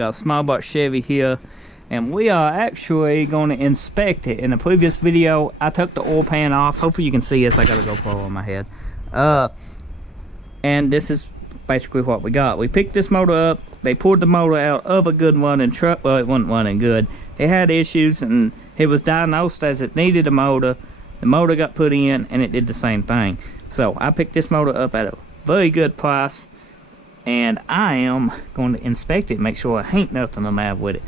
Got a small box Chevy here, and we are actually going to inspect it. In the previous video, I took the oil pan off. Hopefully you can see this. I got a GoPro on my head. And this is basically what we got. We picked this motor up. They pulled the motor out of a good running truck. Well, it wasn't running good. It had issues, and it was diagnosed as it needed a motor. The motor got put in, and it did the same thing. So I picked this motor up at a very good price, and I am going to inspect it, make sure there ain't nothing the matter with it.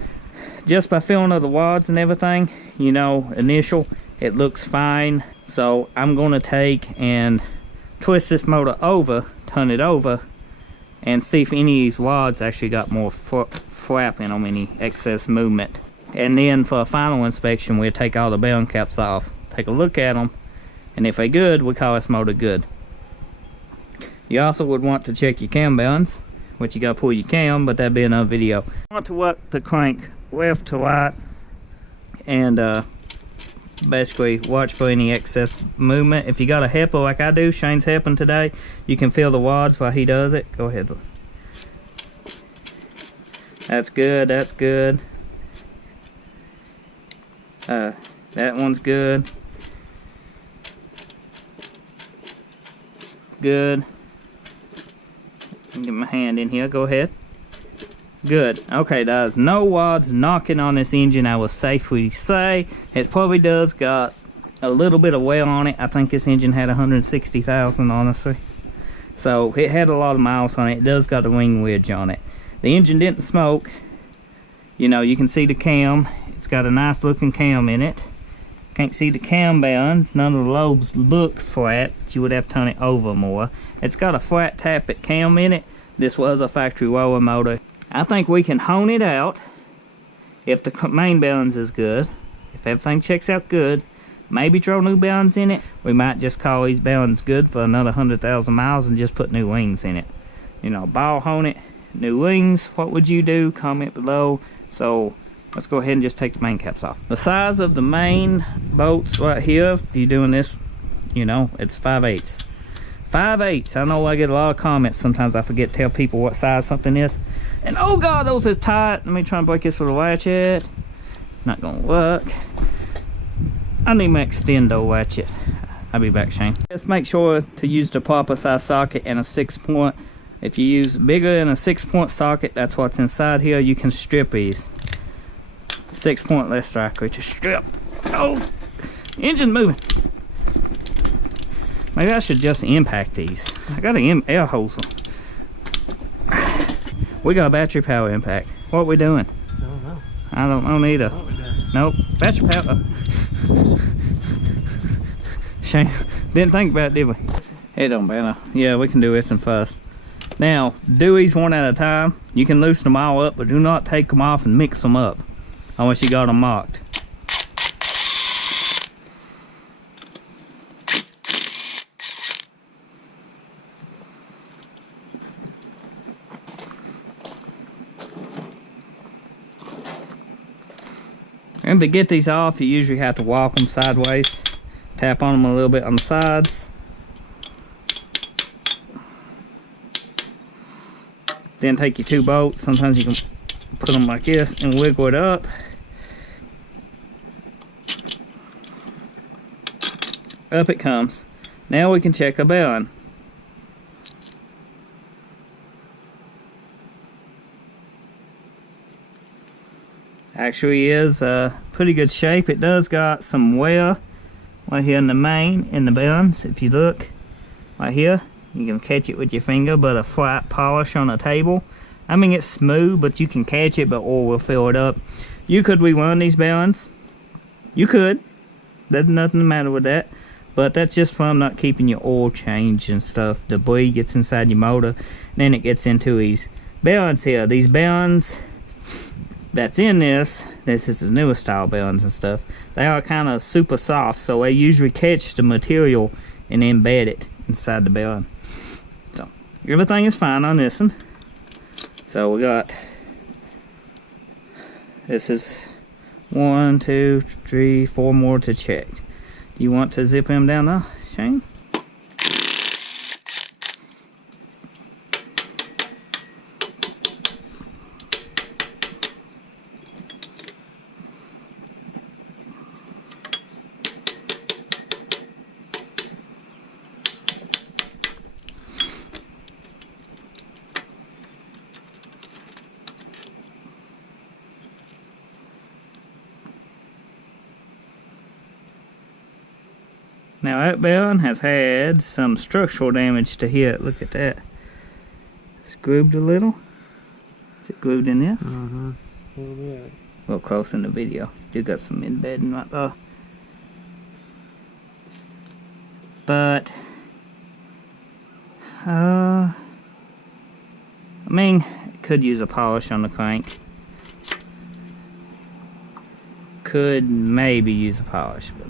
Just by feeling of the wads and everything, you know, initial, it looks fine. So I'm going to take and twist this motor over, turn it over, and see if any of these wads actually got more flap in them, any excess movement. And then for a final inspection, we'll take all the bearing caps off, take a look at them, and if they're good, we call this motor good. You also would want to check your cam bearings, which you gotta pull your cam, but that'd be another video. You want to work the crank left to right, and basically watch for any excess movement. If you got a helper like I do, Shane's helping today, you can feel the wads while he does it. Go ahead. That's good, that's good. That one's good. Good. Get my hand in here, go ahead. Good. Okay, there's no wads knocking on this engine, I will safely say. It probably does got a little bit of wear on it. I think this engine had 160,000, honestly. So it had a lot of miles on it. It does got a wing wedge on it. The engine didn't smoke. You know, you can see the cam. It's got a nice looking cam in it. Can't see the cam bearings. None of the lobes look flat. You would have to turn it over more. It's got a flat tappet cam in it. This was a factory roller motor. I think we can hone it out if the main bearings is good. If everything checks out good, maybe throw new bearings in it. We might just call these bearings good for another 100,000 miles and just put new wings in it. You know, ball hone it, new wings. What would you do? Comment below. So let's go ahead and just take the main caps off. The size of the main bolts right here, if you're doing this, you know, it's 5/8. 5/8. I know I get a lot of comments. Sometimes I forget to tell people what size something is. And oh god, those is tight. Let me try and break this with a ratchet. Not gonna work. I need my extendo ratchet. I'll be back, Shane. Just make sure to use the proper size socket and a 6-point. If you use bigger than a 6-point socket, that's what's inside here. You can strip these. 6-point less likely to strip. Oh, engine moving. Maybe I should just impact these. I got an air hose. We got a battery power impact. What are we doing? I don't know. I don't know neither. Nope. Battery power. Shane, didn't think about it, did we? It don't matter. Yeah, we can do this one first. Now, do these one at a time. You can loosen them all up, but do not take them off and mix them up unless you got them marked. And to get these off, you usually have to walk them sideways. Tap on them a little bit on the sides. Then take your 2 bolts. Sometimes you can put them like this and wiggle it up. Up it comes. Now we can check a bearing. Actually is pretty good shape. It does got some wear right here in the main, in the bearings. If you look right here, you can catch it with your finger, but a flat polish on a table. I mean, it's smooth, but you can catch it, but oil will fill it up. You could rerun these bearings. You could. There's nothing the matter with that. But that's just from not keeping your oil changed and stuff. Debris gets inside your motor, then it gets into these bearings here. These bearings that's in this is the newer style bearings and stuff. They are kind of super soft, so they usually catch the material and embed it inside the bearing. So everything is fine on this one. So we got, this is 1, 2, 3, 4 more to check. Do you want to zip them down now, Shane? Now that bearing has had some structural damage to it. Look at that. It's grooved a little. Is it grooved in this? Mm-hmm. A little bit. A little close in the video. You got some embedding right there. But I mean, it could use a polish on the crank. Could maybe use a polish, but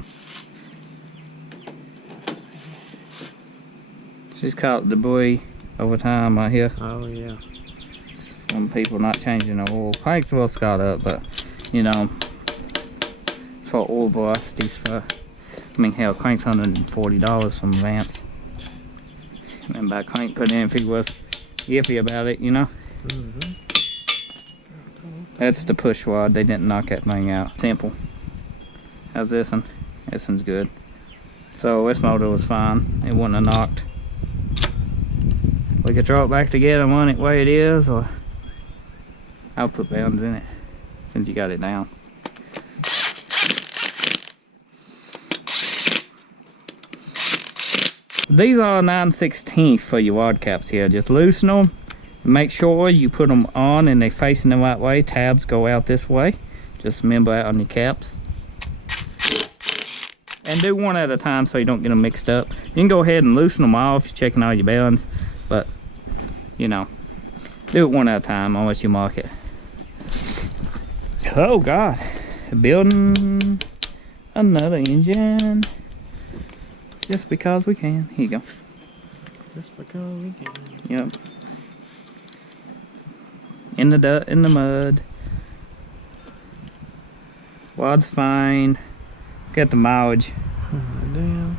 just caught debris over time right here. Oh yeah. From people not changing the oil. Crank's well scoured up, but you know, for oil velocities, for I mean, hell, crank's $140 from Vance. And then buy crank put in if he was iffy about it, you know. Mm-hmm. That's the push rod. They didn't knock that thing out. Simple. How's this one? This one's good. So this motor was fine. It wouldn't have knocked. We could throw it back together and run it where it is, or I'll put bounds in it since you got it down. These are 9/16 for your rod caps here. Just loosen them. Make sure you put them on and they're facing the right way. Tabs go out this way. Just remember that on your caps. And do one at a time so you don't get them mixed up. You can go ahead and loosen them off. You're checking all your bearings. But, you know, do it one at a time unless you mark it. Oh, God. Building another engine. Just because we can. Here you go. Just because we can. Yep. In the dirt, in the mud. Wad's fine. Got the mileage. Damn.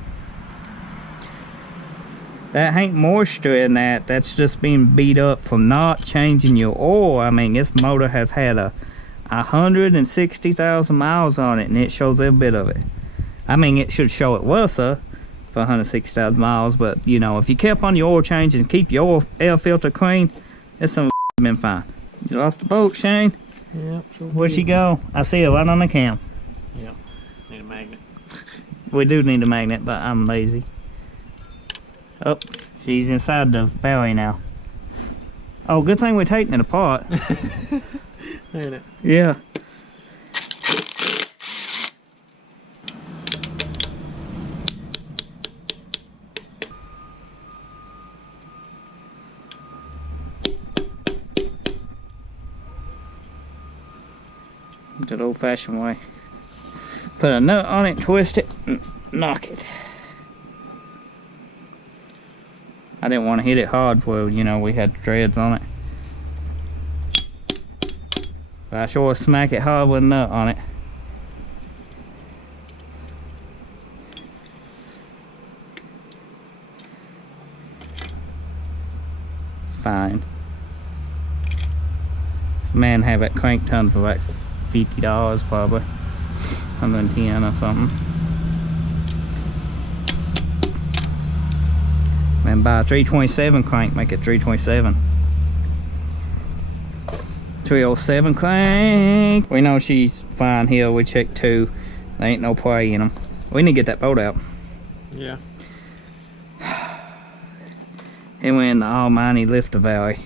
That ain't moisture in that. That's just being beat up from not changing your oil. I mean, this motor has had 160,000 miles on it, and it shows every bit of it. I mean, it should show it worse for 160,000 miles, but you know, if you kept on your oil changes and keep your oil air filter clean, this one been fine. You lost the bolt, Shane? Yep. Sure. Where'd she go? I see her right on the cam. Yep. Need a magnet. We do need a magnet, but I'm lazy. Oh, she's inside the valley now. Oh, good thing we're taking it apart. Ain't it? Yeah. That old-fashioned way. Put a nut on it, twist it, and knock it. I didn't want to hit it hard where, you know, we had threads on it. But I sure smack it hard with a nut on it. Fine. Man, have that crank ton for like $50 probably. 110 or something. Man, buy a 327 crank, make it 327. 307 crank. We know she's fine here. We checked two. There ain't no play in them. We need to get that bolt out. Yeah. And we're in the almighty Lifter Valley.